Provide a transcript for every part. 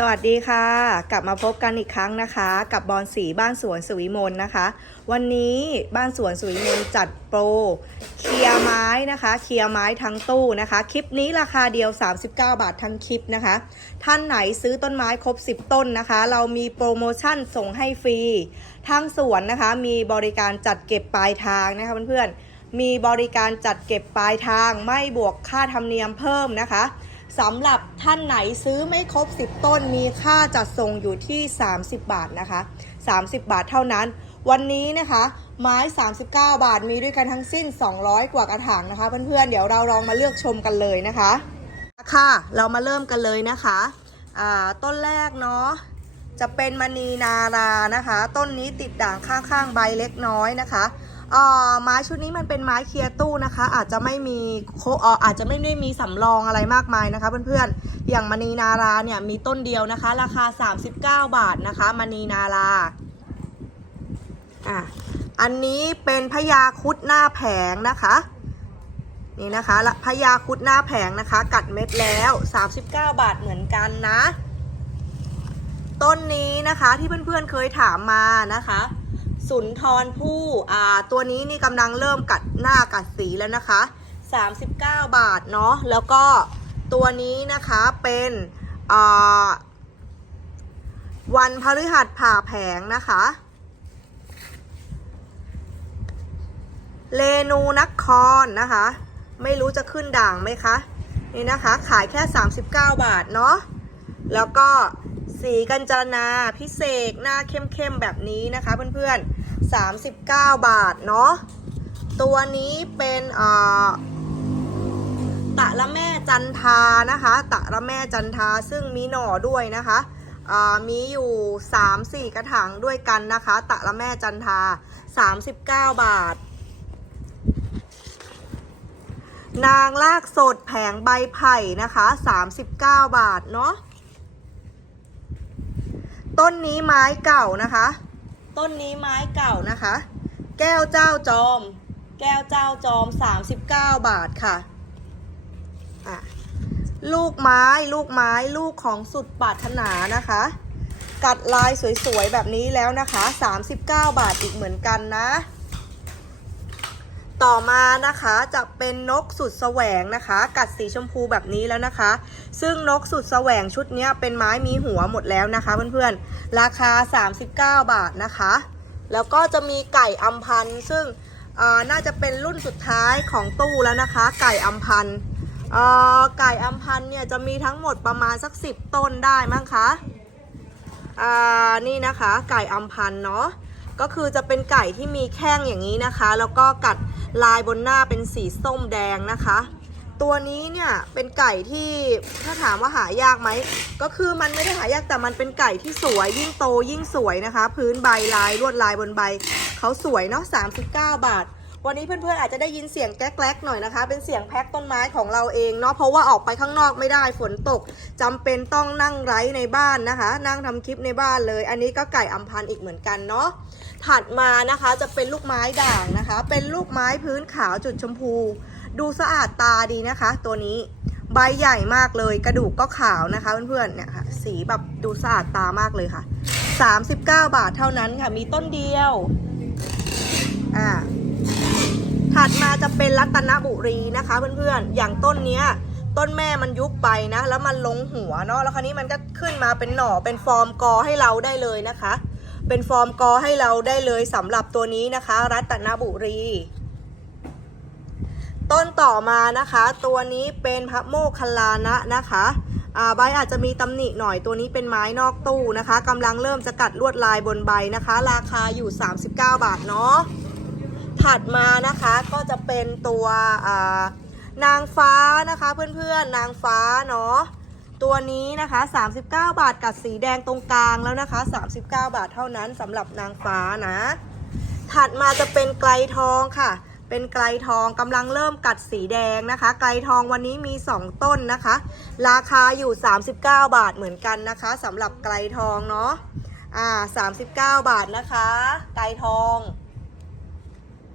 สวัสดีค่ะ กลับมาพบกันอีกครั้งนะคะ กับบอลสีบ้านสวนสุวิมลนะคะ วันนี้บ้านสวนสุวิมลจัดโปรเคลียร์ไม้นะคะ เคลียร์ไม้ทั้งตู้นะคะ คลิปนี้ราคาเดียว 39 บาททั้งคลิปนะคะ ท่านไหนซื้อต้นไม้ครบ 10 ต้นนะคะ เรามีโปรโมชั่นส่งให้ฟรีทางสวนนะคะ มีบริการจัดเก็บปลายทางนะคะเพื่อนๆมีบริการจัดเก็บปลายทางไม่บวกค่าธรรมเนียมเพิ่มนะคะ สำหรับท่านไหนซื้อไม่ครบ 10 ต้นมีค่าจัดส่งอยู่ที่ 30 บาทนะคะ 30 บาทเท่านั้น วันนี้นะคะ ไม้ 39 บาทมีด้วยกันทั้งสิ้น 200 กว่ากระถางนะคะ เพื่อนๆเดี๋ยวเราลองมาเลือกชมกันเลยนะคะค่ะเรามาเริ่มกันเลยนะคะต้นแรกเนาะจะเป็นมณีนารานะคะ ต้นนี้ติดด่างข้างๆใบเล็กน้อยนะคะ อ่อไม้ชุดนี้มันเป็นไม้เคลียร์ตู้นะคะ อาจจะไม่มีโคอ่ออาจจะไม่ได้มีสำรองอะไรมากมายนะคะ เพื่อนๆ อย่างมณีนาราเนี่ยมีต้นเดียวนะคะ ราคา 39 บาทนะคะมณีนาราอะอันนี้เป็นพญาคุดหน้าแผงนะคะนี่นะคะละพญาคุดหน้าแผงนะคะ กัดเม็ดแล้ว 39 บาทเหมือนกันนะ ต้นนี้นะคะที่เพื่อนๆเคยถามมานะคะ สุนทรผู้อ่าตัวนี้นี่กำลังเริ่มกัดหน้ากัดสีแล้วนะคะ 39 บาทเนาะแล้วก็ตัวนี้นะคะเป็นอ่าวันพฤหัสผ่าแผงนะคะเรนูนครนะคะ ไม่รู้จะขึ้นด่างไหมคะนี่นะคะขายแค่ 39 บาทเนาะแล้วก็สีกัญจนาพิเศษหน้าเข้มๆแบบนี้นะคะเพื่อนๆ 39 บาทเนาะตัวนี้เป็นตะละแม่จันทานะคะ ตะละแม่จันทาซึ่งมีหน่อด้วยนะคะมีอยู่ 3-4 กระถางด้วยกันนะคะ ตะละแม่จันทา 39 บาท นางลากสดแผงใบไผ่นะคะ 39 บาทเนาะต้นนี้ไม้เก่านะคะ ต้นนี้ไม้เก่านะคะ แก้วเจ้าจอม แก้วเจ้าจอม 39 บาทค่ะอะ ลูกไม้ลูกไม้ลูกของสุดปรารถนานะคะ กัดลายสวยๆแบบนี้แล้วนะคะ 39 บาทอีกเหมือนกันนะ ต่อมานะคะจะเป็นนกสุดแสวงนะคะ กัดสีชมพูแบบนี้แล้วนะคะ ซึ่งนกสุดแสวงชุดนี้เป็นไม้มีหัวหมดแล้วนะคะเพื่อนๆ ราคา 39 บาทนะคะ แล้วก็จะมีไก่อัมพันธ์ซึ่งน่าจะเป็นรุ่นสุดท้ายของตู้แล้วนะคะ ไก่อัมพันธ์ไก่อัมพันธ์เนี่ยจะมีทั้งหมดประมาณสัก 10 ต้นได้มั้งคะนี่นะคะ ไก่อัมพันธ์เนาะ ก็คือจะเป็นไก่ที่มีแข้งอย่างนี้นะคะ แล้วก็กัดลายบนหน้าเป็นสีส้มแดงนะคะ ตัวนี้เนี่ยเป็นไก่ที่ถ้าถามว่าหายากไหมก็คือมันไม่ได้หายากแต่มันเป็นไก่ที่สวยยิ่งโตยิ่งสวยนะคะ พื้นใบลายลวดลายบนใบเขาสวยเนาะ39 บาท วันนี้เพื่อนๆอาจจะได้ยินเสียงแกล๊กๆหน่อยนะคะ เป็นเสียงแพ็คต้นไม้ของเราเองเนาะเพราะว่าออกไปข้างนอกไม่ได้ฝนตกจำเป็นต้องนั่งไร้ในบ้านนะคะ นั่งทำคลิปในบ้านเลย อันนี้ก็ไก่อัมพันธ์อีกเหมือนกันเนาะถัดมานะคะจะเป็นลูกไม้ด่างนะคะ เป็นลูกไม้พื้นขาวจุดชมพู ดูสะอาดตาดีนะคะ ตัวนี้ใบใหญ่มากเลยกระดูกก็ขาวนะคะเพื่อนๆเนี่ยค่ะสีแบบดูสะอาดตามากเลยค่ะ 39 บาทเท่านั้นค่ะ มีต้นเดียวอ่า ถัดมาจะเป็นรัตนบุรีนะคะเพื่อนๆ อย่างต้นเนี้ยต้นแม่มันยุบไปนะ แล้วมันลงหัวเนาะแล้วคราวนี้มันก็ขึ้นมาเป็นหน่อเป็นฟอร์มกอให้เราได้เลยนะคะ เป็นฟอร์มกอให้เราได้เลยสำหรับตัวนี้นะคะ รัตนบุรี ต้นต่อมานะคะ ตัวนี้เป็นพระโมคคัลลานะนะคะอ่าใบอาจจะมีตำหนิหน่อยตัวนี้เป็นไม้นอกตู้นะคะกำลังเริ่มจะกัดลวดลายบนใบนะคะ ราคาอยู่ 39 บาทเนาะ ถัดมานะคะก็จะเป็นตัวนางฟ้านะคะเพื่อนๆนางฟ้าเนาะตัวนี้นะคะ 39 บาทกับสีแดงตรงกลางแล้วนะคะ 39 บาทเท่านั้นสำหรับนางฟ้านะ ถัดมาจะเป็นไกลทองค่ะ เป็นไกลทองกำลังเริ่มกัดสีแดงนะคะ ไกลทองวันนี้มี 2 ต้นนะคะ ราคาอยู่ 39 บาทเหมือนกันนะคะสำหรับไกลทองเนาะอ่า39 บาทนะคะ ไกลทอง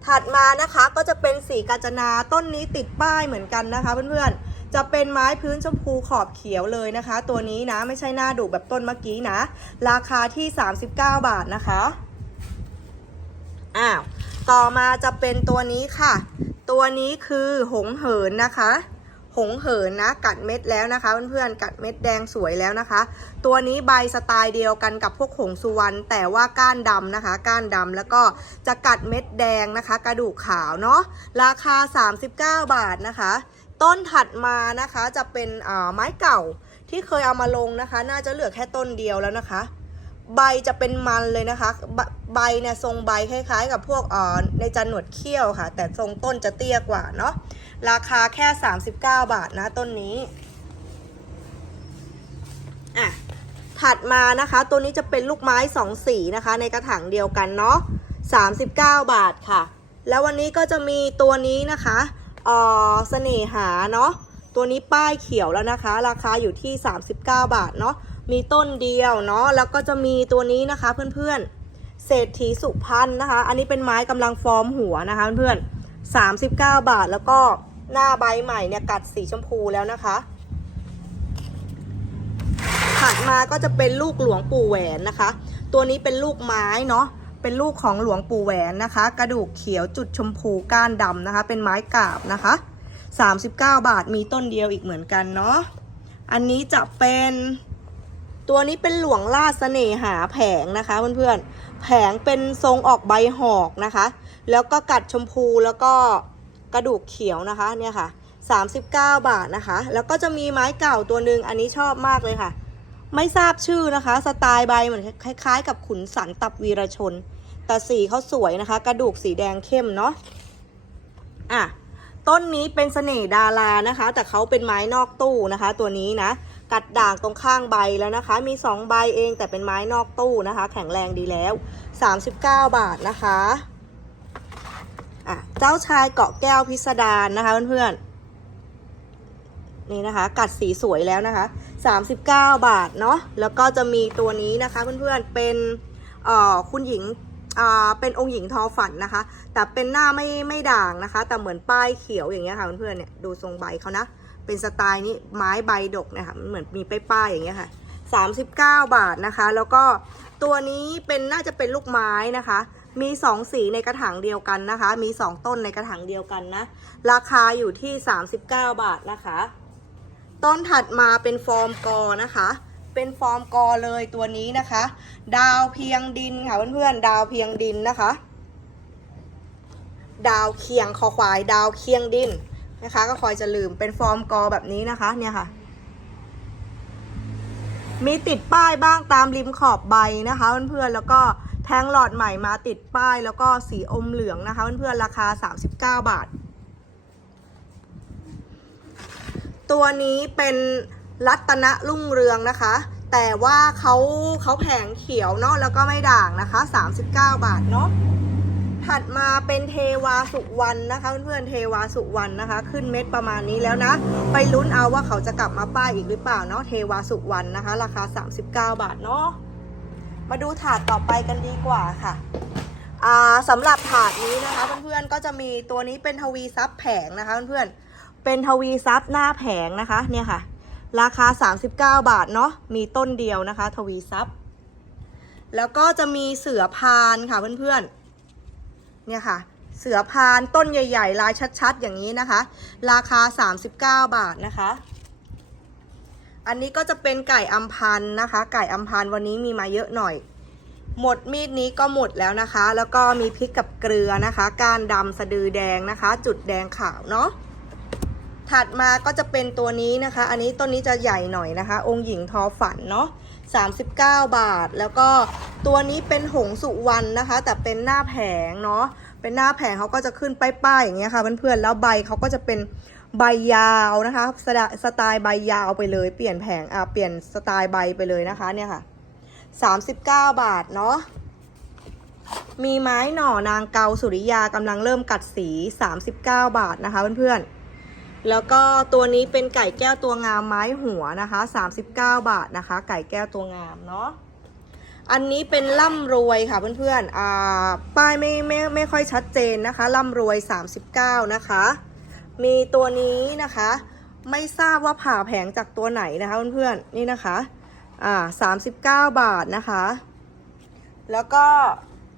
ถัดมานะคะก็จะเป็นสีกาญจนาต้นนี้ติดป้ายเหมือนกันนะคะเพื่อนๆ จะเป็นไม้พื้นชมพูขอบเขียวเลยนะคะ ตัวนี้นะไม่ใช่หน้าดุแบบต้นเมื่อกี้นะ ราคาที่ 39 บาทนะคะอ้าวต่อมาจะเป็นตัวนี้ค่ะ ตัวนี้คือหงเหินนะคะ หงเหินนะ กัดเม็ดแล้วนะคะ เพื่อนๆ กัดเม็ดแดงสวยแล้วนะคะ ตัวนี้ใบสไตล์เดียวกันกับพวกหงสุวรรณแต่ว่าก้านดำนะคะ ก้านดำแล้วก็จะกัดเม็ดแดงนะคะ กระดูกขาวเนาะราคา 39 บาทนะคะ ต้นถัดมานะคะจะเป็นอ่าไม้เก่าที่เคยเอามาลงนะคะ น่าจะเหลือแค่ต้นเดียวแล้วนะคะใบจะเป็นมันเลยนะคะ ใบใบเนี่ยทรงใบคล้ายๆ กับพวกอ่อในจันหนวดเขี้ยวค่ะ แต่ทรงต้นจะเตี้ยกว่าเนาะ ราคาแค่ 39 บาทนะต้นนี้อะถัดมานะคะ ตัวนี้จะเป็นลูกไม้สองสีนะคะ ในกระถางเดียวกันเนาะ39 บาทค่ะ แล้ววันนี้ก็จะมีตัวนี้นะคะเออเสน่หาเนาะตัวนี้ป้ายเขียวแล้วนะคะ ราคาอยู่ที่ 39 บาทเนาะมีต้นเดียวเนาะแล้วก็จะมีตัวนี้นะคะเพื่อนๆ เศรษฐีสุพรรณนะคะ อันนี้เป็นไม้กำลังฟอร์มหัวนะคะเพื่อนๆ39 บาทแล้วก็ หน้าใบใหม่เนี่ยกัดสีชมพูแล้วนะคะ ถัดมาก็จะเป็นลูกหลวงปู่แหวนนะคะ ตัวนี้เป็นลูกไม้เนาะเป็นลูกของหลวงปู่แหวนนะคะ กระดูกเขียวจุดชมพูก้านดำนะคะ เป็นไม้กาบนะคะ 39 บาทมีต้นเดียวอีกเหมือนกันเนาะอันนี้จะเป็นตัวนี้เป็นหลวงล่าเสน่หาแผงนะคะเพื่อนๆแผงเป็นทรงออกใบหอกนะคะ แล้วก็กัดชมพูแล้วก็ กระดูกเขียวนะคะเนี่ยค่ะ 39 บาทนะคะ แล้วก็จะมีไม้เก่าตัวหนึ่งอันนี้ชอบมากเลยค่ะ ไม่ทราบชื่อนะคะ สไตล์ใบเหมือนคล้าย ๆ กับขุนสันตับวีรชน แต่สีเขาสวยนะคะ กระดูกสีแดงเข้มเนาะอะต้นนี้เป็นเสน่ห์ดารานะคะ แต่เขาเป็นไม้นอกตู้นะคะ ตัวนี้นะ กัดด่างตรงข้างใบแล้วนะคะ มี 2 ใบเองแต่เป็นไม้นอกตู้นะคะ แข็งแรงดีแล้ว 39 บาทนะคะ อะเจ้าชายเกาะแก้วพิสดารนะคะเพื่อนๆนี่นะคะ กัดสีสวยแล้วนะคะ39 บาทเนาะแล้วก็จะมีตัวนี้นะคะเพื่อนๆเป็นเอ่อคุณหญิงอ่าเป็นองค์หญิงทอฝันนะคะ แต่เป็นหน้าไม่ไม่ด่างนะคะ แต่เหมือนป้ายเขียวอย่างเงี้ยค่ะเพื่อนๆเนี่ยดูทรงใบเขานะเป็นสไตล์นี้ไม้ใบดกนะคะเหมือนมีป้ายๆอย่างเงี้ยค่ะ39 บาทนะคะ แล้วก็ตัวนี้เป็นน่าจะเป็นลูกไม้นะคะ มี 2 สีในกระถางเดียวกันนะคะ มี 2 ต้นในกระถางเดียวกันนะ ราคาอยู่ที่ 39 บาทนะคะ ต้นถัดมาเป็นฟอร์มกอนะคะ เป็นฟอร์มกอเลยตัวนี้นะคะ ดาวเพียงดินค่ะเพื่อนๆ ดาวเพียงดินนะคะ ดาวเคียงคอควาย ดาวเคียงดินนะคะ ก็คอยจะลืม เป็นฟอร์มกอแบบนี้นะคะ เนี่ยค่ะมีติดป้ายบ้างตามริมขอบใบนะคะเพื่อนๆแล้วก็ ทงหลอดใหม่มาติดป้ายแล้วก็สีอมเหลืองนะคะเพื่อนๆราคา 39 บาท ตัวนี้เป็นรัตนรุ่งเรืองนะคะ แต่ว่าเขาเขาแผงเขียวเนาะแล้วก็ไม่ด่างนะคะ 39 บาทเนาะถัดมาเป็นเทวาสุวรรณนะคะเพื่อนๆเทวาสุวรรณนะคะ ขึ้นเม็ดประมาณนี้แล้วนะ ไปลุ้นเอาว่าเขาจะกลับมาป้ายอีกหรือเปล่าเนาะเทวาสุวรรณนะคะ ราคา 39 บาทเนาะ มาดูถาดต่อไปกันดีกว่าค่ะอ่าสำหรับถาดนี้นะคะเพื่อนๆก็จะมีตัวนี้เป็นทวีซับแผงนะคะเพื่อนๆเป็นทวีซับหน้าแผงนะคะเนี่ยค่ะ ราคา 39 บาทเนาะมีต้นเดียวนะคะ ทวีซับแล้วก็จะมีเสือพานค่ะเพื่อนๆเนี่ยค่ะ เสือพานต้นใหญ่ ๆ ลายชัด ๆ อย่างนี้นะคะ ราคา 39 บาทนะคะ อันนี้ก็จะเป็นไก่อัมพันธ์นะคะ ไก่อัมพันธ์วันนี้มีมาเยอะหน่อย หมดมีดนี้ก็หมดแล้วนะคะ แล้วก็มีพริกกับเกลือนะคะก้านดำสะดือแดงนะคะ จุดแดงขาวเนาะถัดมาก็จะเป็นตัวนี้นะคะ อันนี้ต้นนี้จะใหญ่หน่อยนะคะ องค์หญิงทอฝันเนาะ39 บาท แล้วก็ตัวนี้เป็นหงสุวรรณนะคะ แต่เป็นหน้าแผงเนาะเป็นหน้าแผงเขาก็จะขึ้นป้ายๆอย่างเงี้ยค่ะเพื่อนๆแล้วใบเขาก็จะเป็น ใบยาวนะคะสไตล์สไตล์ใบยาวไปเลยเปลี่ยนแผงอะเปลี่ยนสไตล์ใบไปเลยนะคะเนี่ยค่ะ39บาทเนาะมีไม้หน่อนางเกาสุริยากำลังเริ่มกัดสี39บาทนะคะเพื่อนๆแล้วก็ตัวนี้เป็นไก่แก้วตัวงามไม้หัวนะคะ39บาทนะคะ ไก่แก้วตัวงามเนาะอันนี้เป็นล่ำรวยค่ะเพื่อนๆอ่าป้ายไม่ไม่ไม่ค่อยชัดเจนนะคะล่ำรวย 39 นะคะ มีตัวนี้นะคะ ไม่ทราบว่าผ่าแผงจากตัวไหนนะคะเพื่อนๆนี่นะคะอ่า39บาทนะคะ แล้วก็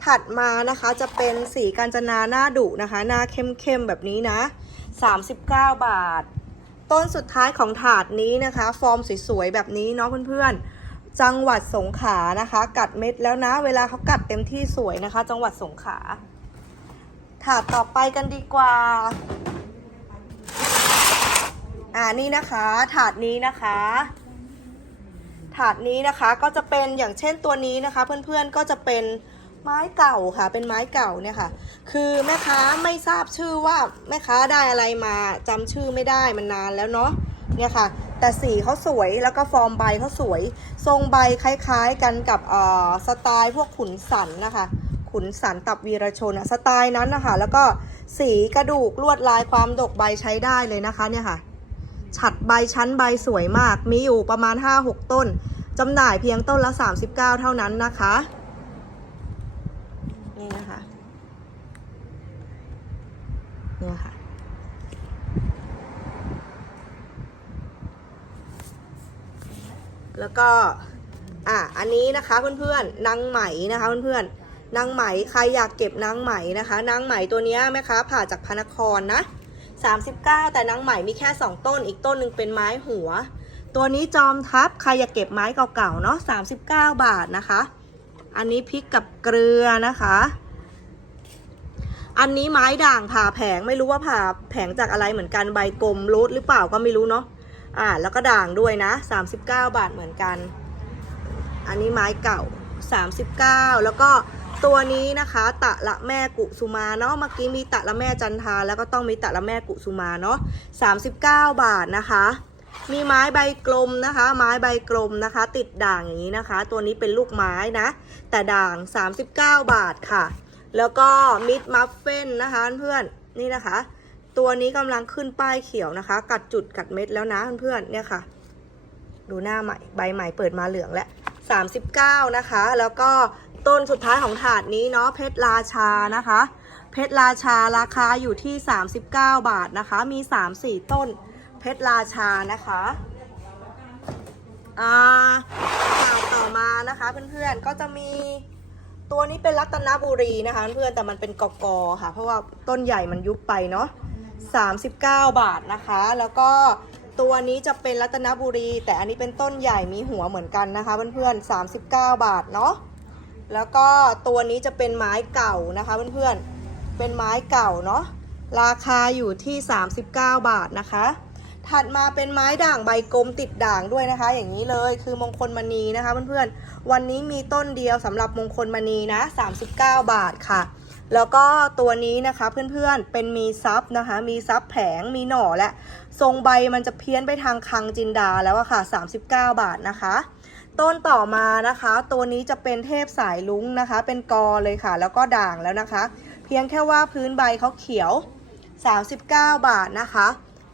ถัดมานะคะจะเป็นสีกาญจนาหน้าดุนะคะ หน้าเข้มๆแบบนี้นะ 39 บาท ต้นสุดท้ายของถาดนี้นะคะ ฟอร์มสวยๆแบบนี้เนาะเพื่อนๆ จังหวัดสงขลานะคะ กัดเม็ดแล้วนะ เวลาเขากัดเต็มที่สวยนะคะ จังหวัดสงขลาถาดต่อไปกันดีกว่า อ่านี่นะคะ ถาดนี้นะคะ ถาดนี้นะคะก็จะเป็นอย่างเช่นตัวนี้นะคะ เพื่อนๆก็จะเป็นไม้เก่าค่ะ เป็นไม้เก่าเนี่ยค่ะ คือแม่ค้าไม่ทราบชื่อว่าแม่ค้าได้อะไรมาจำชื่อไม่ได้มันนานแล้วเนาะเนี่ยค่ะ แต่สีเขาสวยแล้วก็ฟอร์มใบเขาสวย ทรงใบคล้ายๆกันกับเอ่อสไตล์พวกขุนสันนะคะ ขุนสันตับวีรชนอะสไตล์นั้นนะคะ แล้วก็สีกระดูกลวดลายความดกใบใช้ได้เลยนะคะเนี่ยค่ะ ฉัดใบชั้นใบสวยมาก มีอยู่ประมาณ 5-6 ต้นจำหน่ายเพียงต้นละ 39 เท่านั้นนะคะ นี่นะคะเนี่ยค่ะ แล้วก็ อะ อันนี้นะคะเพื่อนๆนางไหมนะคะเพื่อนๆนางไหมใครอยากเก็บนางไหมนะคะนางไหมตัวนี้แม่ค้าผ่าจากพระนครนะ 39 แต่นางไหม่มีแค่ 2 ต้น อีกต้นหนึ่งเป็นไม้หัว ตัวนี้จอมทัพใครอยากเก็บไม้เก่าๆเนาะ39 บาทนะคะ อันนี้พริกกับเกลือนะคะ อันนี้ไม้ด่างผ่าแผงไม่รู้ว่าผ่าแผงจากอะไรเหมือนกันใบกลมรูดหรือเปล่าก็ไม่รู้เนาะอ่าแล้วก็ด่างด้วยนะ 39 บาทเหมือนกัน อันนี้ไม้เก่า 39 แล้วก็ ตัวนี้นะคะ ตะละแม่กุสุมาเนาะเมื่อกี้มีตะละแม่จันทาแล้วก็ต้องมีตะละแม่กุสุมาเนาะ39 บาทนะคะ มีไม้ใบกลมนะคะ ไม้ใบกลมนะคะ ติดด่างอย่างนี้นะคะ ตัวนี้เป็นลูกไม้นะ แต่ด่าง 39 บาทค่ะ แล้วก็มิดมัฟเฟนนะคะเพื่อนนี่นะคะ ตัวนี้กำลังขึ้นป้ายเขียวนะคะ กัดจุดกัดเม็ดแล้วนะเพื่อนๆเนี่ยค่ะ ดูหน้าใหม่ใบใหม่เปิดมาเหลืองแล้ว39 นะคะ แล้วก็ ต้นสุดท้ายของถาดนี้เนาะเพชรราชานะคะ เพชรราชาราคาอยู่ที่ 39 บาทนะคะ มี 3-4 ต้น เพชรราชานะคะอ่าข่าวต่อมานะคะเพื่อนๆก็จะมีตัวนี้เป็นรัตนบุรีนะคะเพื่อนแต่มันเป็นกกอค่ะ เพราะว่าต้นใหญ่มันยุบไปเนาะ39 บาทนะคะ แล้วก็ตัวนี้จะเป็นรัตนบุรี แต่อันนี้เป็นต้นใหญ่มีหัวเหมือนกันนะคะเพื่อนๆ39 บาทเนาะ แล้วก็ตัวนี้จะเป็นไม้เก่านะคะเพื่อนๆ เป็นไม้เก่าเนาะ ราคาอยู่ที่ 39 บาทนะคะ ถัดมาเป็นไม้ด่างใบกลมติดด่างด้วยนะคะ อย่างนี้เลยคือมงคลมณีนะคะเพื่อนๆ วันนี้มีต้นเดียวสำหรับมงคลมณีนะ 39 บาทค่ะ แล้วก็ตัวนี้นะคะเพื่อนๆ เป็นมีซับนะคะ มีซับแผง มีหน่อและ ทรงใบมันจะเพี้ยนไปทางคังจินดาแล้วอะค่ะ 39 บาทนะคะ ต้นต่อมานะคะ ตัวนี้จะเป็นเทพสายลุ้งนะคะ เป็นกอเลยค่ะ แล้วก็ด่างแล้วนะคะ เพียงแค่ว่าพื้นใบเขาเขียว 39 บาทนะคะ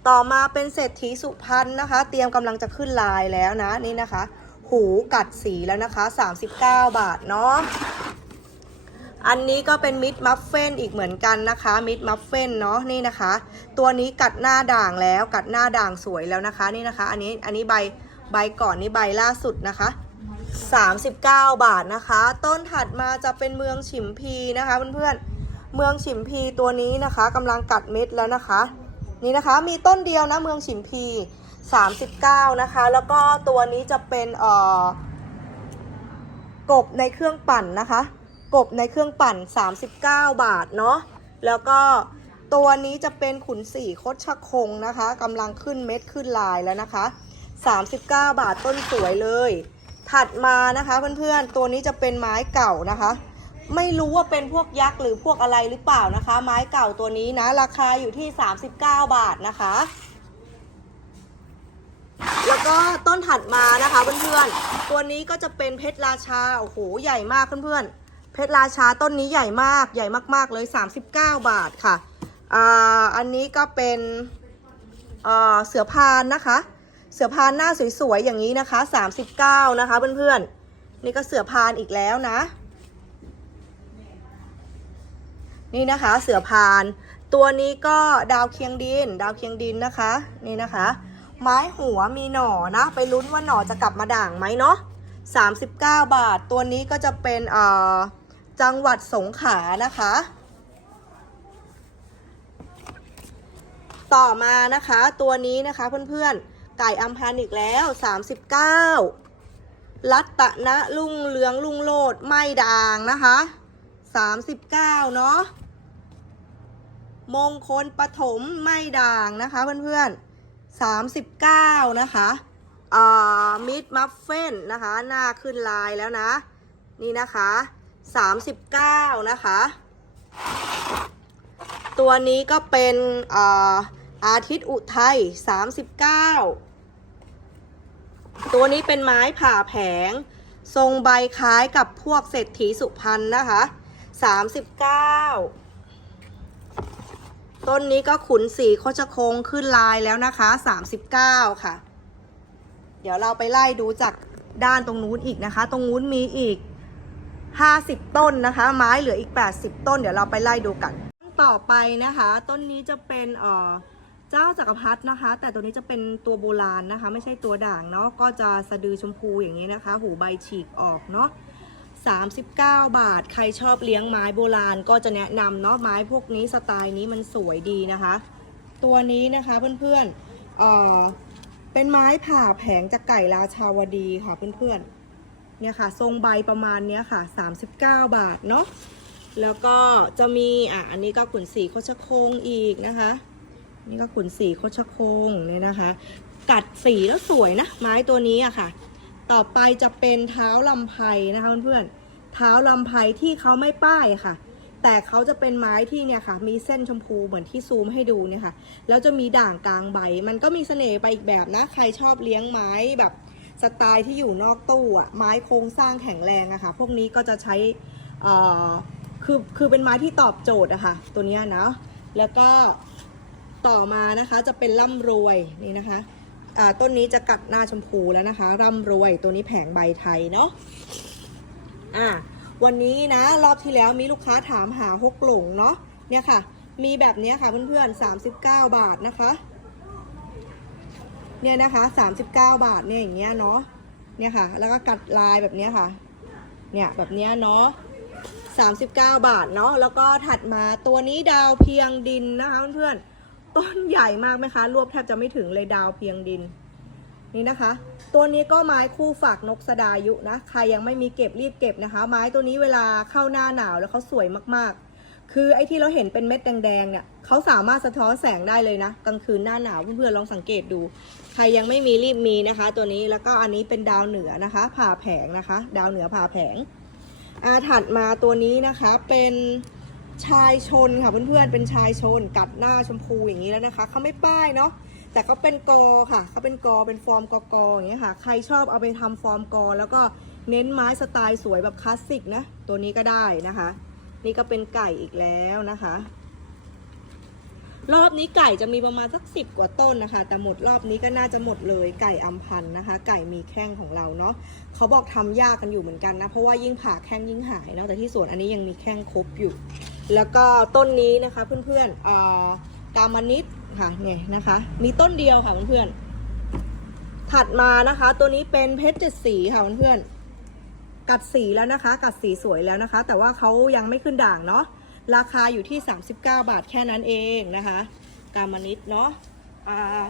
ต่อมาเป็นเศรษฐีสุพรรณนะคะ เตรียมกำลังจะขึ้นลายแล้วนะนี่นะคะ หูกัดสีแล้วนะคะ 39 บาทเนาะอันนี้ก็เป็นมิดมัฟเฟนอีกเหมือนกันนะคะ มิดมัฟเฟนเนาะนี่นะคะ ตัวนี้กัดหน้าด่างแล้วกัดหน้าด่างสวยแล้วนะคะ นี่นะคะ อันนี้อันนี้ใบ ใบก่อนนี่ใบล่าสุดนะคะ 39 บาทนะคะ ต้นถัดมาจะเป็นเมืองฉิมพีนะคะเพื่อนๆเมืองฉิมพีตัวนี้นะคะกำลังกัดเม็ดแล้วนะคะ นี่นะคะมีต้นเดียวนะเมืองฉิมพี 39 นะคะ แล้วก็ตัวนี้จะเป็นเอ่อกบในเครื่องปั่นนะคะ กบในเครื่องปั่น 39 บาทเนาะแล้วก็ตัวนี้จะเป็นขุนสีคดชะคงนะคะกำลังขึ้นเม็ดขึ้นลายแล้วนะคะ 39 บาทต้นสวยเลย ถัดมานะคะเพื่อนๆ ตัวนี้จะเป็นไม้เก่านะคะ ไม่รู้ว่าเป็นพวกยักษ์หรือพวกอะไรหรือเปล่านะคะ ไม้เก่าตัวนี้นะ ราคาอยู่ที่ 39 บาทนะคะ แล้วก็ต้นถัดมานะคะเพื่อนๆ ตัวนี้ก็จะเป็นเพชรราชา โอ้โห ใหญ่มากเพื่อนๆ เพชรราชาต้นนี้ใหญ่มากใหญ่มากๆเลย 39 บาทค่ะ อ่า อันนี้ก็เป็นเสือพานนะคะ เสือพานหน้าสวยๆอย่างนี้นะคะ 39 นะคะเพื่อนๆ นี่ก็เสือพานอีกแล้วนะ นี่นะคะเสือพาน ตัวนี้ก็ดาวเคียงดิน ดาวเคียงดินนะคะ นี่นะคะ ไม้หัวมีหน่อนะ ไปลุ้นว่าหน่อจะกลับมาด่างไหมเนาะ39 บาท ตัวนี้ก็จะเป็นเอ่อจังหวัดสงขลานะคะ ต่อมานะคะตัวนี้นะคะเพื่อนๆ ไก่อัมพันอีกแล้ว 39 รัตนะลุ่งเหลืองลุ่งโลดไม่ด่างนะคะ 39 เนาะมงคลปฐมไม่ด่างนะคะเพื่อนๆ 39 นะคะอ่ามิดมัฟเฟนนะคะ หน้าขึ้นลายแล้วนะ นี่นะคะ 39 นะคะ ตัวนี้ก็เป็นอ่าอาทิตย์อุทัย 39 ตัวนี้เป็นไม้ผ่าแผง ทรงใบคล้ายกับพวกเศรษฐีสุพรรณนะคะ39ต้นนี้ก็ขุนสีโคชโคงขึ้นลายแล้วนะคะ39ค่ะ เดี๋ยวเราไปไล่ดูจากด้านตรงนู้นอีกนะคะ ตรงนู้นมีอีก50ต้นนะคะ ไม้เหลืออีก80ต้น เดี๋ยวเราไปไล่ดูกัน ต่อไปนะคะ ต้นนี้จะเป็นเอ่อ เจ้าจักรพรรดินะคะ แต่ตัวนี้จะเป็นตัวโบราณนะคะ ไม่ใช่ตัวด่างเนาะก็จะสะดือชมพูอย่างนี้นะคะ หูใบฉีกออกเนาะ39 บาท ใครชอบเลี้ยงไม้โบราณก็จะแนะนำเนาะไม้พวกนี้สไตล์นี้มันสวยดีนะคะ ตัวนี้นะคะเพื่อนๆเอ่อเป็นไม้ผ่าแผงจากไก่ราชาวดีค่ะเพื่อนๆเนี่ยค่ะ ทรงใบประมาณเนี้ยค่ะ 39 บาทเนาะแล้วก็จะมีอะอันนี้ก็ขุนสีโคชโคงอีกนะคะ นี่ก็ขุนสีโคชโคงเนี่ยนะคะ กัดสีแล้วสวยนะ ไม้ตัวนี้อะค่ะ ต่อไปจะเป็นเท้าลำไพนะคะเพื่อนๆเท้าลำไพที่เขาไม่ป้ายค่ะ แต่เขาจะเป็นไม้ที่เนี่ยค่ะ มีเส้นชมพูเหมือนที่ซูมให้ดูเนี่ยค่ะ แล้วจะมีด่างกลางใบ มันก็มีเสน่ห์ไปอีกแบบนะ ใครชอบเลี้ยงไม้แบบสไตล์ที่อยู่นอกตู้อะไม้โครงสร้างแข็งแรงอะค่ะ พวกนี้ก็จะใช้อ่คือคือเป็นไม้ที่ตอบโจทย์อะค่ะ ตัวเนี้ยนะแล้วก็ ต่อมานะคะจะเป็นล่ำรวยนี่นะคะต้นนี้จะกัดหน้าชมพูแล้วนะคะ ร่ำรวยตัวนี้แผงใบไทยเนาะอ่าวันนี้นะรอบที่แล้วมีลูกค้าถามหาฮกหลงเนาะเนี่ยค่ะ มีแบบนี้ค่ะเพื่อนๆ39 บาทนะคะเนี่ยนะคะ39 บาทเนี่ยอย่างเงี้ยเนาะเนี่ยค่ะ แล้วก็กัดลายแบบเนี้ยค่ะ เนี่ยแบบเนี้ยเนาะ39 บาทเนาะแล้วก็ถัดมาตัวนี้ดาวเพียงดินนะคะเพื่อนๆ ต้นใหญ่มากไหมคะ รวบแทบจะไม่ถึงเลยดาวเพียงดิน นี่นะคะ ตัวนี้ก็ไม้คู่ฝากนกสดายุนะ ใครยังไม่มีเก็บรีบเก็บนะคะ ไม้ตัวนี้เวลาเข้าหน้าหนาวแล้วเขาสวยมากๆ คือไอ้ที่เราเห็นเป็นเม็ดแดงๆเนี่ยเขาสามารถสะท้อนแสงได้เลยนะกลางคืนหน้าหนาวเพื่อนๆลองสังเกตดู ใครยังไม่มีรีบมีนะคะ ตัวนี้แล้วก็อันนี้เป็นดาวเหนือนะคะ ผ่าแผงนะคะ ดาวเหนือผ่าแผงอาถัดมาตัวนี้นะคะเป็น ชายชนค่ะเพื่อนๆ เป็นชายชน กัดหน้าชมพูอย่างนี้แล้วนะคะเขาไม่ป้ายเนาะแต่เขาเป็นกอค่ะเขาเป็นกอเป็นฟอร์มกอกออย่างเงี้ยค่ะ ใครชอบเอาไปทำฟอร์มกอ แล้วก็เน้นไม้สไตล์สวยแบบคลาสสิกนะ ตัวนี้ก็ได้นะคะ นี่ก็เป็นไก่อีกแล้วนะคะ รอบนี้ไก่จะมีประมาณสักสิบกว่าต้นนะคะ แต่หมดรอบนี้ก็น่าจะหมดเลยไก่อัมพันธ์นะคะ ไก่มีแข้งของเราเนาะเขาบอกทำยากกันอยู่เหมือนกันนะเพราะว่ายิ่งผ่าแข้งยิ่งหายเนาะแต่ที่สวนอันนี้ยังมีแข้งครบอยู่ แล้วก็ต้นนี้นะคะเพื่อนๆเอ่อกามนิดค่ะเนี่ยนะคะ มีต้นเดียวค่ะเพื่อนๆถัดมานะคะ ตัวนี้เป็นเพชรเจ็ดสีค่ะเพื่อนๆกัดสีแล้วนะคะ กัดสีสวยแล้วนะคะ แต่ว่าเขายังไม่ขึ้นด่างเนาะ ราคาอยู่ที่ 39 บาทแค่นั้นเองนะคะ กามนิดเนาะ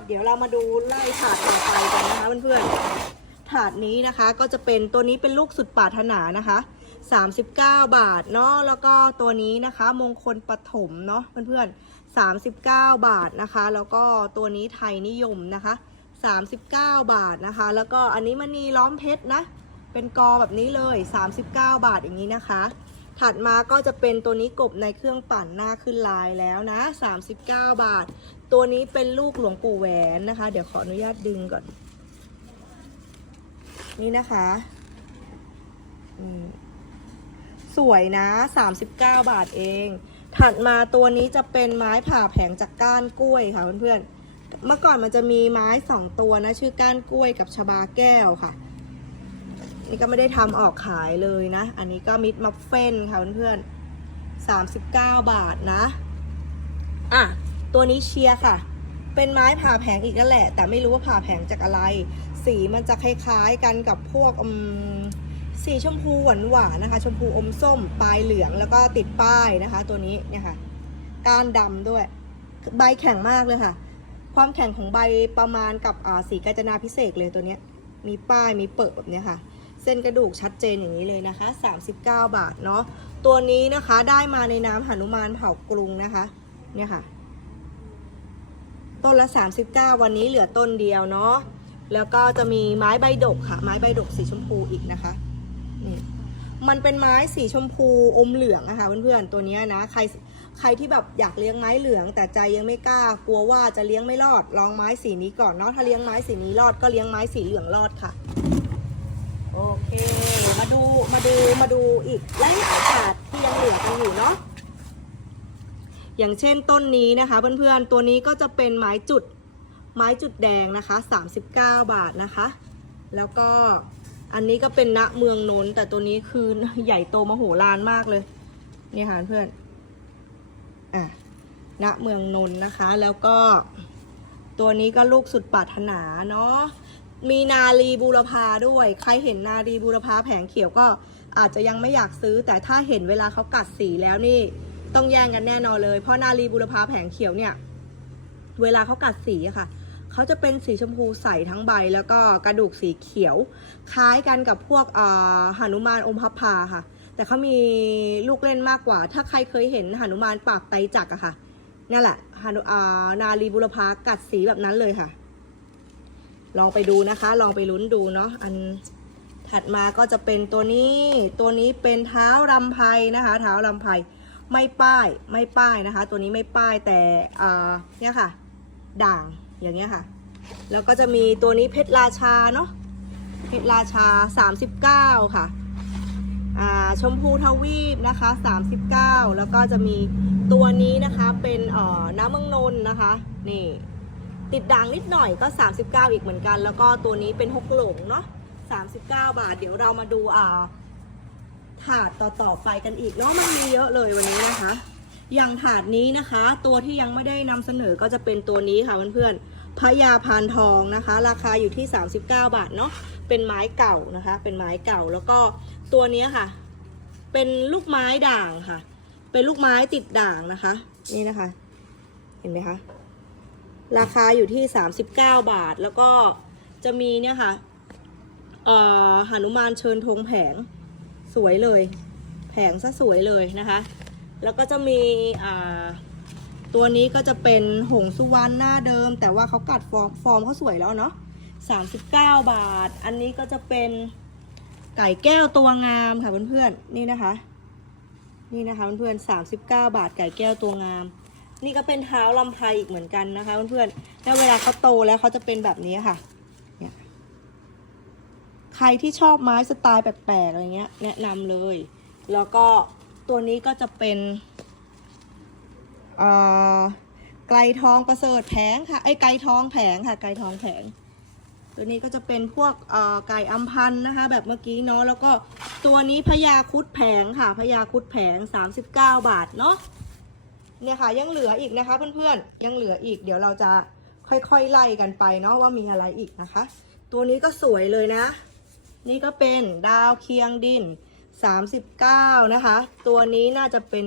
เดี๋ยวเรามาดูไล่ถาดต่อไปกันนะคะเพื่อนๆ ถาดนี้นะคะก็จะเป็นตัวนี้เป็นลูกสุดปรารถนานะคะ 39 บาทเนาะแล้วก็ตัวนี้นะคะ มงคลปฐมเนาะเพื่อนๆ 39 บาทนะคะ แล้วก็ตัวนี้ไทยนิยมนะคะ 39 บาทนะคะ แล้วก็อันนี้มณีล้อมเพชรนะ เป็นกอแบบนี้เลย 39 บาทอย่างนี้นะคะ ถัดมาก็จะเป็นตัวนี้กบในเครื่องปั่นหน้าขึ้นลายแล้วนะ 39 บาท ตัวนี้เป็นลูกหลวงปู่แหวนนะคะ เดี๋ยวขออนุญาตดึงก่อน นี่นะคะอืมสวยนะ 39 บาทเอง ถัดมาตัวนี้จะเป็นไม้ผ่าแผงจากก้านกล้วยค่ะเพื่อนๆเมื่อก่อนมันจะมีไม้สองตัวนะ ชื่อก้านกล้วยกับชบาแก้วค่ะ นี่ก็ไม่ได้ทำออกขายเลยนะ อันนี้ก็มิดมัฟเฟนค่ะเพื่อนๆ39บาทนะ อะ ตัวนี้เชียร์ค่ะ เป็นไม้ผ่าแผงอีกนั่นแหละ แต่ไม่รู้ว่าผ่าแผงจากอะไร สีมันจะคล้ายๆกันกับพวกสีชมพูหวานหวานๆนะคะ ชมพูอมส้ม ปลายเหลืองแล้วก็ติดป้ายนะคะ ตัวนี้เนี่ยค่ะ ก้านดำด้วย ใบแข็งมากเลยค่ะ ความแข็งของใบประมาณกับสีกาญจนาพิเศษเลยตัวเนี้ย มีป้ายมีเปิดแบบเนี้ยค่ะ เส้นกระดูกชัดเจนอย่างนี้เลยนะคะ 39 บาทเนาะตัวนี้นะคะได้มาในน้ำหนุมานเผากรุงนะคะเนี่ยค่ะ ต้นละ 39 วันนี้เหลือต้นเดียวเนาะแล้วก็จะมีไม้ใบดกค่ะ ไม้ใบดกสีชมพูอีกนะคะนี่มันเป็นไม้สีชมพูอมเหลืองอะค่ะเพื่อนๆตัวนี้นะใครใครที่แบบอยากเลี้ยงไม้เหลือง แต่ใจยังไม่กล้ากลัวว่าจะเลี้ยงไม่รอด ลองไม้สีนี้ก่อนเนาะถ้าเลี้ยงไม้สีนี้รอดก็เลี้ยงไม้สีเหลืองรอดค่ะ โอเค มาดูมาดูมาดูอีกและโอกาสที่ยังเหลือกันอยู่เนาะอย่างเช่นต้นนี้นะคะ เพื่อนๆตัวนี้ก็จะเป็นไม้จุดไม้จุดแดงนะคะ 39 บาทนะคะ แล้วก็อันนี้ก็เป็นณเมืองนนท์แต่ตัวนี้คือใหญ่โตมโหฬารมากเลยนี่ค่ะเพื่อนอะณเมืองนนท์นะคะ แล้วก็ตัวนี้ก็ลูกสุดปรารถนาเนาะ มีนาลีบูรพาด้วย ใครเห็นนาลีบูรพาแผงเขียวก็อาจจะยังไม่อยากซื้อ แต่ถ้าเห็นเวลาเขากัดสีแล้วนี่ต้องแย่งกันแน่นอนเลย เพราะนาลีบูรพาแผงเขียวเนี่ย เวลาเขากัดสีอะค่ะเขาจะเป็นสีชมพูใสทั้งใบ แล้วก็กระดูกสีเขียว คล้ายกันกับพวกอ่าหนุมานอมพับพาค่ะ แต่เขามีลูกเล่นมากกว่า ถ้าใครเคยเห็นหนุมานปากไตจักอะค่ะนั่นแหละหนุอ่านาลีบุรพากัดสีแบบนั้นเลยค่ะ ลองไปดูนะคะ ลองไปลุ้นดูเนาะ อันถัดมาก็จะเป็นตัวนี้ ตัวนี้เป็นเท้าลำไพนะคะ เท้าลำไพไม่ป้าย ไม่ป้ายนะคะ ตัวนี้ไม่ป้ายแต่เนี่ยค่ะ ด่าง อย่างเงี้ยค่ะ แล้วก็จะมีตัวนี้เพชรราชาเนาะ เพชรราชา 39 ค่ะอ่าชมพูทวีปนะคะ 39 แล้วก็จะมีตัวนี้นะคะเป็นเอ่อน้ำเมืองนนนะคะ นี่ ติดด่างนิดหน่อยก็ 39 อีกเหมือนกัน แล้วก็ตัวนี้เป็นฮกหลงเนาะ39 บาท เดี๋ยวเรามาดูอ่าถาดต่อๆไปกันอีกเนาะมันมีเยอะเลยวันนี้นะคะ อย่างถาดนี้นะคะ ตัวที่ยังไม่ได้นำเสนอก็จะเป็นตัวนี้ค่ะเพื่อนๆพระยาพานทองนะคะ ราคาอยู่ที่ 39 บาทเนาะเป็นไม้เก่านะคะ เป็นไม้เก่าแล้วก็ตัวนี้ค่ะ เป็นลูกไม้ด่างค่ะ เป็นลูกไม้ติดด่างนะคะ นี่นะคะ เห็นไหมคะ ราคาอยู่ที่ 39 บาท แล้วก็จะมีเนี่ยค่ะเอ่อหนุมานเชิญธงแผงสวยเลย แผงซะสวยเลยนะคะ แล้วก็จะมีตัวนี้ก็จะเป็นหงสุวรรณหน้าเดิม แต่ว่าเขากัดฟอร์มฟอร์มเขาสวยแล้วเนาะ39 บาท อันนี้ก็จะเป็นไก่แก้วตัวงามค่ะเพื่อนๆนี่นะคะ นี่นะคะเพื่อนๆ39 บาทไก่แก้วตัวงาม นี่ก็เป็นเท้าลำไพอีกเหมือนกันนะคะเพื่อนๆแล้วเวลาเขาโตแล้วเขาจะเป็นแบบนี้ค่ะเนี่ยใครที่ชอบไม้สไตล์แปลกๆอะไรเงี้ย แนะนำเลย แล้วก็ตัวนี้ก็จะเป็นไกลทองประเสริฐแผงค่ะไอ้ไกลทองแผงค่ะ ไกลทองแผง ตัวนี้ก็จะเป็นพวกไก่อัมพันธ์นะคะ แบบเมื่อกี้เนาะแล้วก็ตัวนี้พญาคุดแผงค่ะพญาคุดแผง 39 บาทเนาะ เนี่ยค่ะยังเหลืออีกนะคะเพื่อนๆยังเหลืออีก เดี๋ยวเราจะค่อยๆไล่กันไปเนาะว่ามีอะไรอีกนะคะ ตัวนี้ก็สวยเลยนะ นี่ก็เป็นดาวเคียงดิน 39 นะคะ ตัวนี้น่าจะเป็น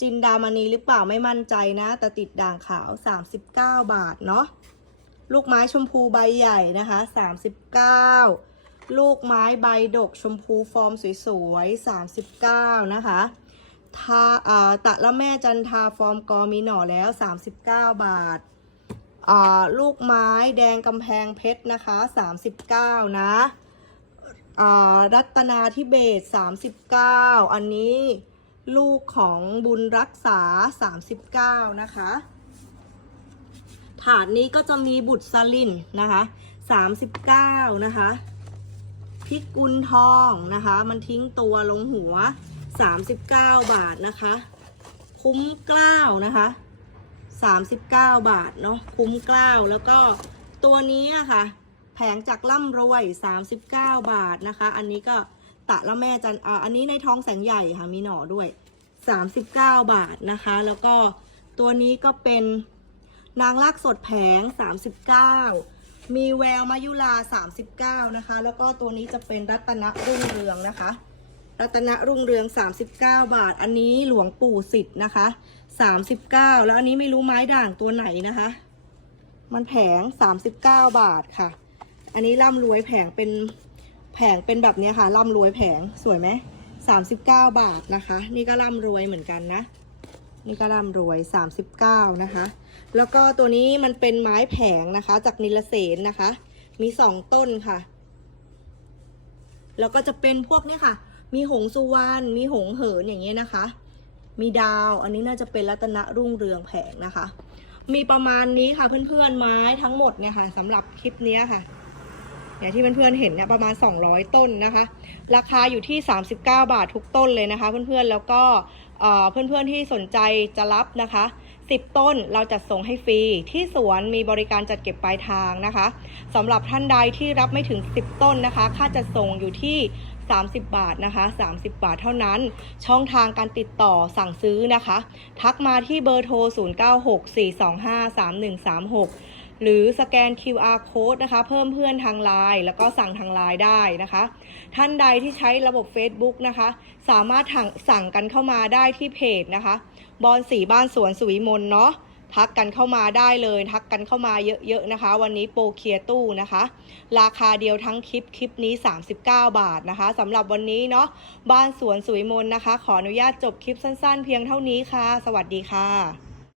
จินดามณีหรือเปล่าไม่มั่นใจนะ แต่ติดด่างขาว 39 บาทเนาะลูกไม้ชมพูใบใหญ่นะคะ 39 ลูกไม้ใบดกชมพูฟอร์มสวยๆ 39 นะคะ ทาอ่าตะละแม่จันทาฟอร์มกอมีหน่อแล้ว 39 บาทอ่าลูกไม้แดงกำแพงเพชรนะคะ 39 นะอ่ารัตนาทิเบศ39 อันนี้ลูกของบุญรักษา 39 นะคะ ถาดนี้ก็จะมีบุตรสลินนะคะ 39 นะคะพิกุลทองนะคะ มันทิ้งตัวลงหัว 39 บาทนะคะ คุ้มกล้าวนะคะ 39 บาทเนาะคุ้มกล้าวแล้วก็ตัวนี้อะค่ะ แผงจากล่ำรวย 39 บาทนะคะ อันนี้ก็ตะละแม่จันอ่าอันนี้ในท้องแสงใหญ่ค่ะมีหน่อด้วย 39 บาทนะคะ แล้วก็ตัวนี้ก็เป็นนางลากสดแผง 39 มีแววมายุลา 39 นะคะ แล้วก็ตัวนี้จะเป็นรัตนรุ่งเรืองนะคะ รัตนรุ่งเรือง 39 บาท อันนี้หลวงปู่สิทธิ์นะคะ 39 แล้วอันนี้ไม่รู้ไม้ด่างตัวไหนนะคะ มันแผง 39 บาทค่ะ อันนี้ร่ำรวยแผงเป็นแผงเป็นแบบนี้ค่ะร่ำรวยแผงสวยไหม 39 บาทนะคะ นี่ก็ร่ำรวยเหมือนกันนะนี่ก็ร่ำรวย 39 นะคะ แล้วก็ตัวนี้มันเป็นไม้แผงนะคะ จากนิลเสนนะคะ มีสองต้นค่ะ แล้วก็จะเป็นพวกนี้ค่ะ มีหงสุวรรณมีหงเหินอย่างเงี้ยนะคะ มีดาวอันนี้น่าจะเป็นรัตนรุ่งเรืองแผงนะคะ มีประมาณนี้ค่ะเพื่อนๆไม้ทั้งหมดเนี่ยค่ะสำหรับคลิปเนี้ยค่ะอย่างที่เพื่อนๆเห็นเนี่ยประมาณ 200 ต้นนะคะ ราคาอยู่ที่ 39 บาททุกต้นเลยนะคะ เพื่อนๆแล้วก็เอ่อเพื่อนๆที่สนใจจะรับนะคะ 10 ต้นเราจัดส่งให้ฟรี ที่สวนมีบริการจัดเก็บปลายทางนะคะสำหรับท่านใดที่รับไม่ถึง 10 ต้นนะคะ ค่าจัดส่งอยู่ที่ 30 บาทนะคะ 30 บาทเท่านั้น ช่องทางการติดต่อสั่งซื้อนะคะ ทักมาที่เบอร์โทร 0964253136 หรือสแกน QR code นะคะ เพิ่มเพื่อนทางไลน์แล้วก็สั่งทางไลน์ได้นะคะ ท่านใดที่ใช้ระบบ Facebook นะคะ สามารถสั่งกันเข้ามาได้ที่เพจนะคะ บอลสีบ้านสวนสุวิมลเนาะ ทักกันเข้ามาได้เลย ทักกันเข้ามาเยอะๆนะคะ วันนี้โปรเคลียร์ตู้นะคะ ราคาเดียวทั้งคลิปคลิปนี้ 39 บาทนะคะสำหรับวันนี้เนาะบ้านสวนสุวิมลนะคะ ขออนุญาตจบคลิปสั้นๆ เพียงเท่านี้ค่ะ สวัสดีค่ะ